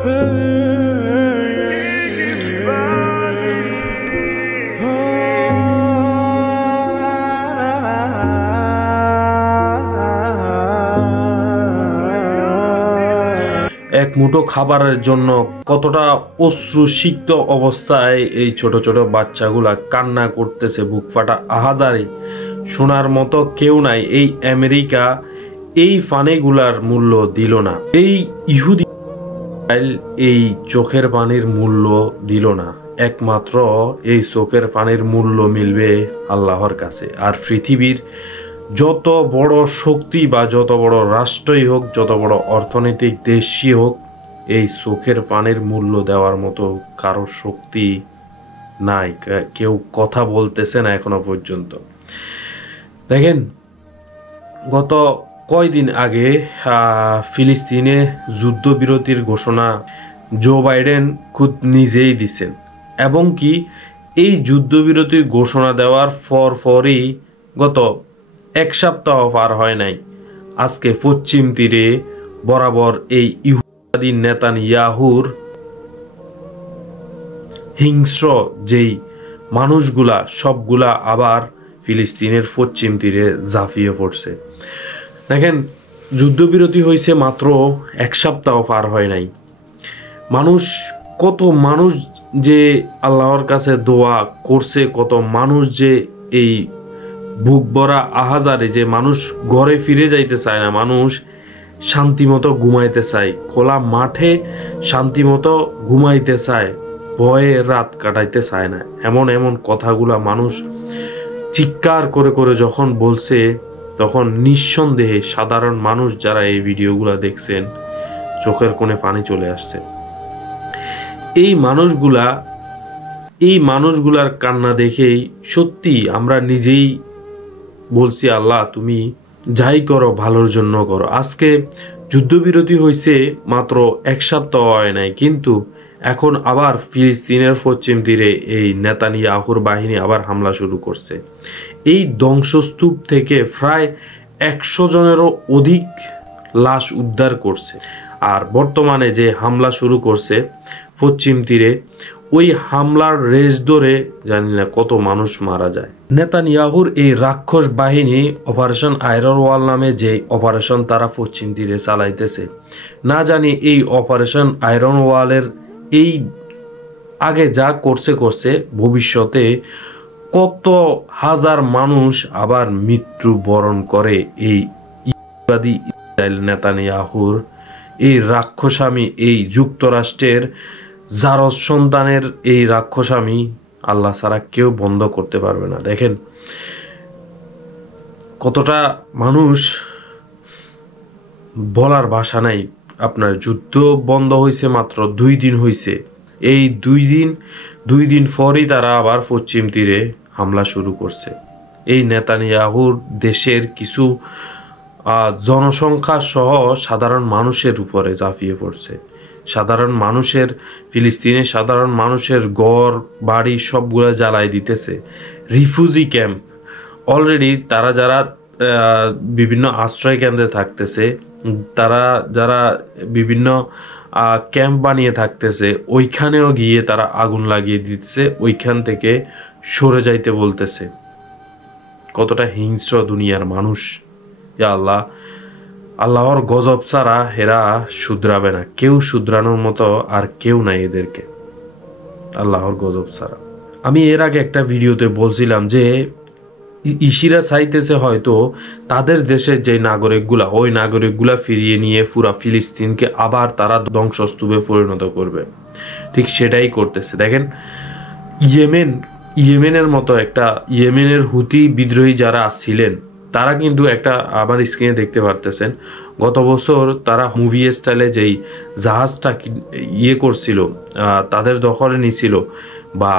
এক মুঠো খাবারের জন্য কতটা অশ্রুসিক্ত অবস্থায় এই ছোট ছোট বাচ্চাগুলা কান্না করতেছে, বুক ফাটা আহাজারি। শোনার মতো কেউ নাই। এই আমেরিকা এই পানিগুলার মূল্য দিল না, এই ইহুদি এই চোখের পানির মূল্য দিল না। একমাত্র এই চোখের পানির মূল্য মিলবে আল্লাহর কাছে। আর পৃথিবীর যত বড় শক্তি বা যত বড় রাষ্ট্রই হোক, যত বড় অর্থনৈতিক দেশই হোক, এই চোখের পানির মূল্য দেওয়ার মতো কারো শক্তি নাই। কেউ কথা বলতেছে না এখনো পর্যন্ত। দেখেন, গত কয়দিন আগে ফিলিস্তিনে যুদ্ধবিরতির ঘোষণা জো বাইডেন খুদ নিজেই দিছেন, এবং কি এই যুদ্ধবিরতির ঘোষণা দেওয়ার পরই গত এক সপ্তাহ পার হয় নাই, আজকে পশ্চিম তীরে বরাবর এই ইহুদি নেতানিয়াহুর হিংস্র যেই মানুষগুলা সবগুলা আবার ফিলিস্তিনের পশ্চিম তীরে ঝাঁপিয়ে পড়ছে। দেখেন, যুদ্ধবিরতি হয়েছে মাত্র এক সপ্তাহ পার হয় নাই। কত মানুষ যে আল্লাহর কাছে দোয়া করছে, কত মানুষ যে এই বুক ভরা আহাজারে, যে মানুষ ঘরে ফিরে যাইতে চায় না, মানুষ শান্তিমতো ঘুমাইতে চায়, খোলা মাঠে শান্তিমতো ঘুমাইতে চায়, ভয়ে রাত কাটাইতে চায় না। এমন এমন কথাগুলা মানুষ চিৎকার করে করে যখন বলছে, তখন নিঃসন্দেহে সাধারণ মানুষ যারা এই ভিডিওগুলা দেখছেন, চোখের কোণে পানি চলে আসছে। এই মানুষগুলার কান্না দেখেই সত্যি আমরা নিজেই বলছি, আল্লাহ তুমি যাই করো ভালোর জন্য করো। আজকে যুদ্ধবিরতি হয়েছে মাত্র এক সপ্তাহ হয় নাই, কিন্তু এখন আবার ফিলিস্তিনের পশ্চিম তীরে এই নেতানিয়াহুর বাহিনী আবার হামলা শুরু করছে। এই ধ্বংসস্তূপ থেকে প্রায় 100 জনেরও অধিক লাশ উদ্ধার করছে। আর বর্তমানে যে হামলা শুরু করছে পশ্চিম তীরে, ওই হামলার রেশ ধরে জানি না কত মানুষ মারা যায়। নেতানিয়াহুর এই রাক্ষস বাহিনী অপারেশন আয়রন ওয়াল নামে যে অপারেশন তারা পশ্চিম তীরে চালাইতেছে, না জানি এই অপারেশন আয়রন ওয়ালের এই আগে যা করছে ভবিষ্যতে কত হাজার মানুষ আবার মৃত্যুবরণ করে এই ইহুদি ইসরায়েল নেতানিয়াহুর এই রাক্ষসামি, এই যুক্তরাষ্ট্রের জারজ সন্তানের এই রাক্ষসামি আল্লাহ ছাড়া কেউ বন্ধ করতে পারবে না। দেখেন কতটা মানুষ, বলার ভাষা নাই। আপনার যুদ্ধ বন্ধ হয়েছে মাত্র 2 দিন হয়েছে। এই 2 দিন পরই তারা আবার পশ্চিম তীরে হামলা শুরু করছে। এই নেতানিয়াহুর দেশের কিছু জনসংখ্যা সহ সাধারণ মানুষের উপরে ঝাঁপিয়ে পড়ছে। ফিলিস্তিনের সাধারণ মানুষের ঘর বাড়ি সবগুলা জ্বালাই দিতেছে। রিফিউজি ক্যাম্প অলরেডি তারা যারা বিভিন্ন আশ্রয় কেন্দ্রে থাকতেছে, তারা যারা বিভিন্ন ক্যাম্প বানিয়ে থাকতেছে, ওইখানেও গিয়ে তারা আগুন লাগিয়ে দিতেছে, ওইখান থেকে সরে যাইতে বলতেছে। কতটা হিংস্র দুনিয়ার মানুষ! ইয়া আল্লাহ, আল্লাহর গজব ছাড়া এরা শুধরাবে না। কেউ শুধরানোর মতো আর কেউ নাই এদেরকে, আল্লাহর গজব ছাড়া। আমি এর আগে একটা ভিডিওতে বলছিলাম যে ইসিরা চাইতেছে হয়তো তাদের দেশের যে নাগরিকগুলা, ওই নাগরিকগুলা ফিরিয়ে নিয়ে পুরা ফিলিস্তিনকে আবার তারা ধ্বংসস্তূপে পরিণত করবে। ঠিক সেটাই করতেছে। দেখেন, ইয়েমেনের মতো একটা, ইয়েমেনের হুতি বিদ্রোহী যারা ছিলেন, তারা কিন্তু একটা, আমার স্ক্রিনে দেখতে পারতেছেন, গত বছর তারা মুভি স্টাইলে যেই জাহাজটা করছিল, তাদের দখলে নিছিল, বা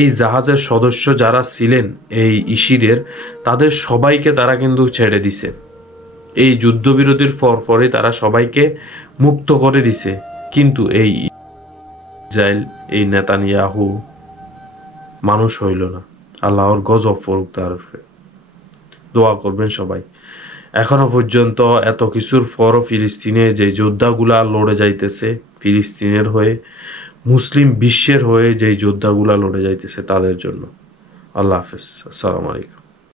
এই জাহাজের সদস্য যারা ছিলেন এই ইসিদের, তাদের সবাইকে তারা কিন্তু ছেড়ে দিছে। এই যুদ্ধবিরতির পরে তারা সবাইকে মুক্ত করে দিছে। কিন্তু এই ইসরায়েল, এই নেতানিয়াহু মানুষ হইল না। আল্লাহর গজব পড়ুক তার উপরে। দোয়া করবেন সবাই। এখনো পর্যন্ত এত কিছুর পরও ফিলিস্তিনে যে যোদ্ধাগুলা লড়ে যাইতেছে ফিলিস্তিনের হয়ে, মুসলিম বিশ্বের হয়ে যেই যোদ্ধাগুলা লড়ে যাইতেছে তাদের জন্য। আল্লাহ হাফেজ, আসসালামু আলাইকুম।